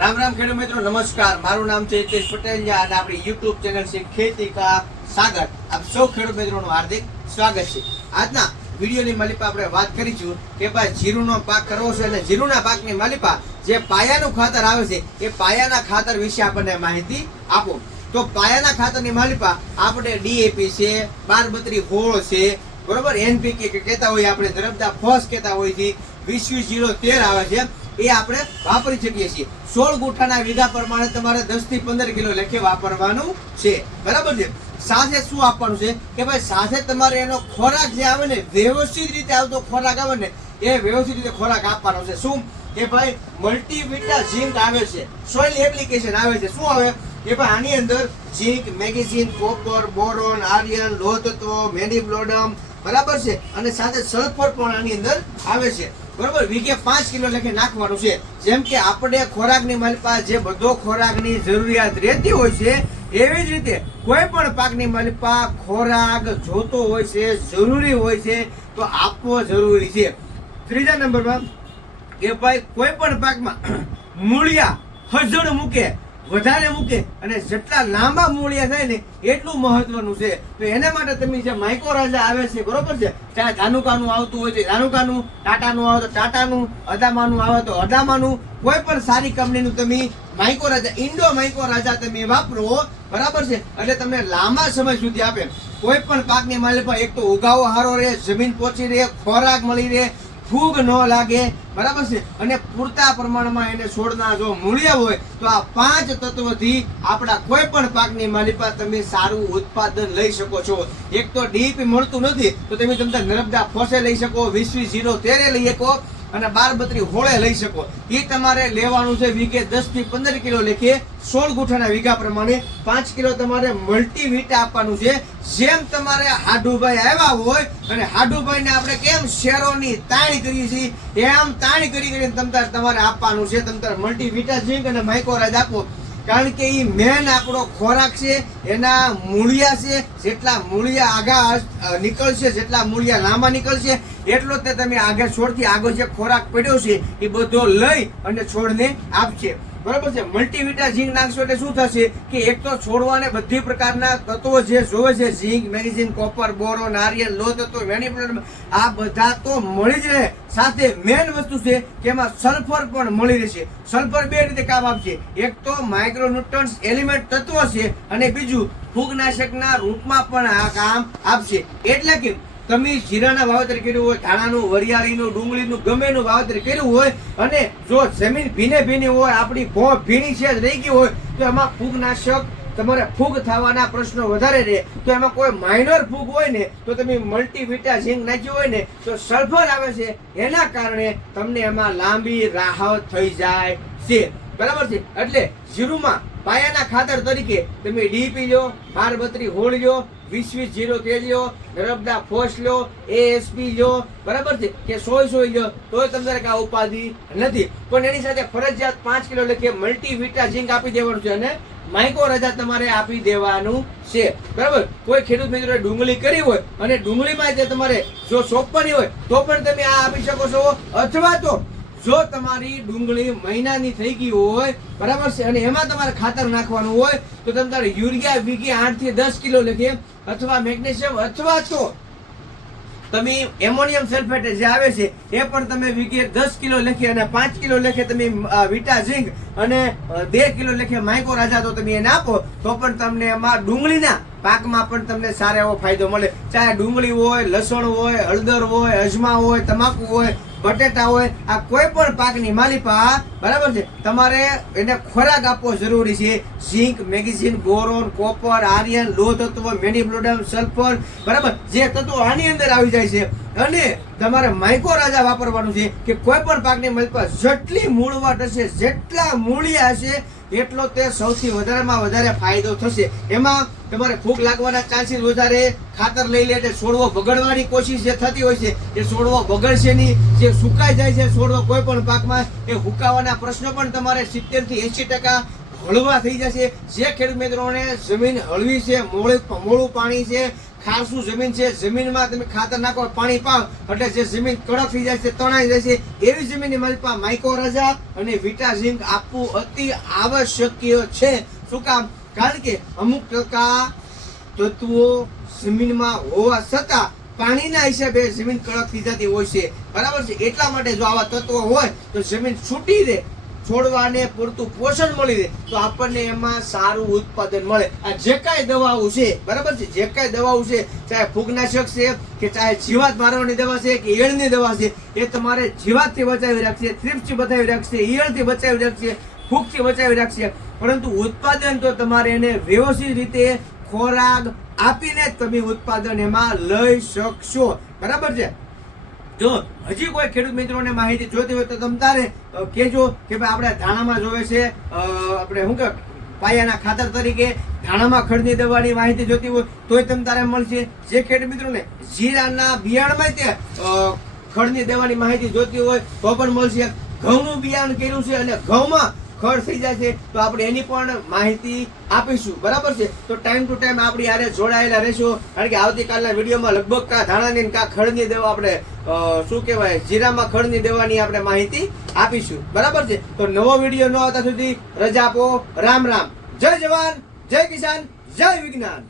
રામ રામ ખેડૂત મિત્રો, નમસ્કાર. મારું નામ છે હિતેશ પટેલ અને આપણી યુટ્યુબ ચેનલ છે ખેતી કા સાગર. આપ સૌ ખેડૂત મિત્રોનું હાર્દિક સ્વાગત છે. આજના વિડીયોની માલિપા આપણે વાત કરીશું કે ભાઈ જીરુનો પાક કરવો છે અને જીરુના પાકની માલિપા જે પાયાનું ખાતર આવે છે, એ પાયાના ખાતર વિશે આપણને માહિતી આપો. તો પાયાના ખાતરની માલિપા આપણે ડીએપી છે, બારબત્રી હોળ છે, બરોબર? એનપીકે કહેતા હોય, આપણે ધરમદા ફોસ કહેતા હોય છે, વીસ વીસ જીરો તેર આવે છે. એ આપણે વાપરી શકીએ છીએ. સોળ ગુઠાના વીઘા પ્રમાણે તમારે દસથી પંદર કિલો લેખે વાપરવાનું છે. બરાબર છે? સાથે શું આપવાનું છે? કે ભાઈ સાથે તમારે એનો ખોરાક જે આવે ને, વ્યવસ્થિત રીતે આવતો ખોરાક આવે ને, એ વ્યવસ્થિત રીતે ખોરાક આપવાનો છે. શું? કે ભાઈ મલ્ટીવિટા ઝીંક આવે છે. સોઇલ એપ્લિકેશન આવે છે. શું આવે? કે ભાઈ આની અંદર zinc, magnesium, copper, boron, iron લોહ તત્વો બરાબર છે? અને સાથે સલ્ફર પણ આની અંદર આવે છે. બરોબર? વીઘે પાંચ કિલો લખી નાખવાનું છે. જેમ કે આપણે ખોરાકની માલિપા જે બધો ખોરાકની જરૂરિયાત રહેતી હોય છે, એવી જ રીતે કોઈ પણ પાકની માલિપા ખોરાક જોતો હોય છે, જરૂરી હોય છે, તો આપવો જરૂરી છે. ત્રીજા નંબરમાં કે ભાઈ કોઈ પણ પાકમાં મૂળિયા હજણ મૂકે વધારે મૂકે અને જેટલા લાંબા મૂળિયા થાય ને એટલું મહત્વનું છે. તો એના માટે તમે જે માઇકો રાજા આવે છે, બરોબર છે? ચાહે ધાનુકાનું આવતું હોય છે ધાનુકાનું, ટાટાનું આવે તો ટાટાનું, અદામાનું આવે તો અદામાનું. કોઈ પણ સારી કંપનીનું તમે માઇકો રાજા, ઇન્ડો માઇકો રાજા તમે વાપરો, બરાબર છે? એટલે તમને લાંબા સમય સુધી આપે. કોઈ પણ પાકની માલિક એક તો ઉગાવો સારો રહે, જમીન પોચી રહે, ખોરાક મળી રહે ફૂગ ન લાગે, બરાબર છે? અને પૂરતા પ્રમાણમાં એને છોડના જો મૂળિયા હોય, તો આ પાંચ તત્વથી આપણા કોઈ પણ પાકની માલિપા તમે સારું ઉત્પાદન લઈ શકો છો. એક તો ડીપી મળતું નથી, તો તમે તમને નર્મદા ફોસે લઈ શકો, વીસ વીસ જીરો તેરે લઈ શકો અને બાર બત્રી હોળે લઈ શકો. એ તમારે લેવાનું છે વીઘે દસથી પંદર કિલો લેખે સોળ ગુઠાના વીઘા પ્રમાણે પાંચ કિલો તમારે મલ્ટીવીટ આપવાનું છે. જેમ તમારે હાડુભાઈ આવ્યા હોય અને હાડુભાઈને આપણે કેમ શેરોની તાણી કરીએ છીએ, એમ તાણી કરી કરીને તમતાર તમારે આપવાનું છે. તમારે મલ્ટીવિટા ઝીંક અને માઇકોરાજ આપો. કારણ કે એ મેન આપણો ખોરાક છે, એના મૂળિયા છે, જેટલા મૂળિયા આગા નીકળશે, જેટલા મૂળિયા લાંબા નીકળશે, એટલો તે તમે આગળ છોડથી આગળ જે ખોરાક પડ્યો છે, એ બધો લઈ અને છોડને આપશે. બરાબર છે? મલ્ટીવિટા ઝીંક નાખશો એટલે શું થશે કે એક તો છોડવાને બધી પ્રકારના તત્વો જે જોવે છે, ઝીંક મેગ્નેશિયમ કોપર, બોરો, નારિયેલ લો તત્વો મેનિપ્યુલેટ આ બધા તો મળી જ રહે. સાથે મેન વસ્તુ છે કે એમાં સલ્ફર પણ મળી રહેશે. સલ્ફર બે રીતે કામ આપશે. એક તો માઇક્રોન્યુટ્રન્સ એલિમેન્ટ તત્વ છે અને બીજું ફૂગનાશકના રૂપમાં પણ આ કામ આપશે. એટલે કે તમે જીરાના વાવેતર કર્યું હોય, ધાણાનું, વરિયાળીનું, ડુંગળીનું ગમે એનું વાવેતર કર્યું હોય અને જો જમીન ભીને ભીની હોય, આપણી ભો ભીની છે રહી ગઈ હોય, તો એમાં ફૂગનાશક તમારે ફૂગ થવાના પ્રશ્નો વધારે રહે. તો એમાં કોઈ માઇનર ફૂગ હોય ને, તો તમે મલ્ટીવિટા ઝીંક નાખ્યું હોય ને, તો સલ્ફર આવે છે. એના કારણે તમને એમાં લાંબી રાહત થઈ જાય છે. બરાબર છે? એટલે જીરુમાં પાયાના ખાતર તરીકે તમે ડીપી લો બાર બત્રી હોળ લો વીસ વીસ જીરો લો નર્મદા ફોર્સ લો એએસપી લો, બરાબર છે? કે સોય સોય લો, તોય તમને કાં ઉપાધિ નથી. પણ એની સાથે ફરજિયાત પાંચ કિલો લખીએ મલ્ટીવિટા ઝીંક આપી દેવાનું છે અને માઇકો રજા તમારે આપી દેવાનું છે. બરાબર? કોઈ ખેડૂત મિત્રોએ ડુંગળી કરી હોય અને ડુંગળીમાં જે તમારે જો સોંપવાની હોય, તો પણ તમે આ આપી શકો છો. અથવા તો જો તમારી ડુંગળી મહિનાની થઈ ગઈ હોય, બરાબર છે? અને એમાં તમારે ખાતર નાખવાનું હોય, તો તમે તમારે યુરિયા, વીઘે આઠથી દસ કિલો લખીએ અથવા મેગ્નેશિયમ, અથવા તો તમે એમોનિયમ સલ્ફેટ જે આવે છે, એ પણ તમે વીઘે દસ કિલો લખી અને પાંચ કિલો લખે તમે વિટા ઝીંક અને બે કિલો લખે માઇકો રાજા તો તમે એને આપો, તો પણ તમને એમાં ડુંગળીના પાકમાં પણ તમને સારો એવો ફાયદો મળે. ચાહે ડુંગળી હોય, લસણ હોય, હળદર હોય, અજમા હોય, તમાકુ હોય બટેટા હોય, આ કોઈ પણ પાકની માલિપા, બરાબર છે? તમારે એને ખોરાક આપવો જરૂરી છે. Zinc magnesium boron, copper, iron, લોહ તત્વ, મેનીબ્લોડમ, સલ્ફર, બરાબર? જે તત્વો આની અંદર આવી જાય છે. અને તમારે માઇકો રાજા વાપરવાનું છે કે કોઈ પણ પાકની માલિપા જેટલી મૂળવાટ હશે, જેટલા મૂળિયા હશે એટલો તે સૌથી વધારેમાં વધારે ફાયદો થશે. એમાં તમારે ફૂગ લાગવાના ચાન્સીસ વધારે, ખાતર લઈ લે એટલે છોડવો બગડવાની કોશિશ જે થતી હોય છે, એ છોડવો બગડશે નહીં. જે સુકાઈ જાય છે છોડવો કોઈ પણ પાકમાં, એ હુકાવાના પ્રશ્નો પણ તમારે સિત્તેરથી એંશી ટકા હળવા થઈ જશે. જે ખેડૂત મિત્રોને જમીન હળવી છે મોળું મોળું પાણી છે ખારસું જમીન છે. જમીનમાં તમે ખાતર નાખો, પાણી પાવ, એટલે જે જમીન કડક થઈ જાય છે તણાઈ જાય છે. એવી જમીનની માલિકમાં રજા અને વિટા ઝિંક આપવું અતિ આવશ્યકીય છે. શું કામ? કારણ કે અમુક ટકા તત્વો જમીનમાં હોવા છતાં પાણીના હિસાબે જમીન કડક થઈ જતી હોય છે. બરાબર છે? એટલા માટે જો આવા તત્વો હોય, તો જમીન છૂટી રહે છોડવાને પૂરતું પોષણ મળી રહે તો આપણને એમાં સારું ઉત્પાદન મળે. આ જે કાંઈ દવાઓ છે, બરાબર છે? જે કાંઈ દવાઓ છે, ચાહે ફૂગનાશક છે કે ચાહે જીવાત મારવાની દવા છે કે ઈયળની દવા છે, એ તમારે જીવાતથી બચાવી રાખશે, થ્રિપ્સથી બચાવી રાખશે, ઈયળથી બચાવી રાખશે, ફૂગથી બચાવી રાખશે. પરંતુ ઉત્પાદન તો તમારે એને વ્યવસ્થિત રીતે ખોરાક આપીને જ તમે ઉત્પાદન એમાં લઈ શકશો. બરાબર છે? જો હજી કોઈ ખેડૂત મિત્રોને માહિતી જોઈતી હોય તો તમ તારે અ, કહેજો કે ભાઈ આપણે ધાણામાં જોવે છે આપણે શું કે પાયાના ખાતર તરીકે ધાણામાં ખડની દવાની માહિતી જોઈતી હોય તોય તમ તારે મળશે. જે ખેડૂત મિત્રોને જીરાના બિયાણમાં તે ખડની દવાની માહિતી જોઈતી હોય તો પણ મળશે. ઘઉંનું બિયારણ કર્યું છે અને ઘઉંમાં ખડ થઈ જાય છે, તો આપણે એની પણ માહિતી આપીશું. બરાબર છે? તો ટાઈમ ટુ ટાઈમ આપણે યારે જોડાયેલા રહેશું. કારણ કે આવતીકાલના વિડીયોમાં લગભગ કા ધાણાની કા ખડની દેવા આપણે શું કહેવાય, જીરામાં ખડની દેવાની આપણે માહિતી આપીશું. બરાબર છે? તો નવો વીડિયો ન આવતા સુધી રજા આપો. રામ રામ. જય જવાન, જય કિસાન, જય વિજ્ઞાન.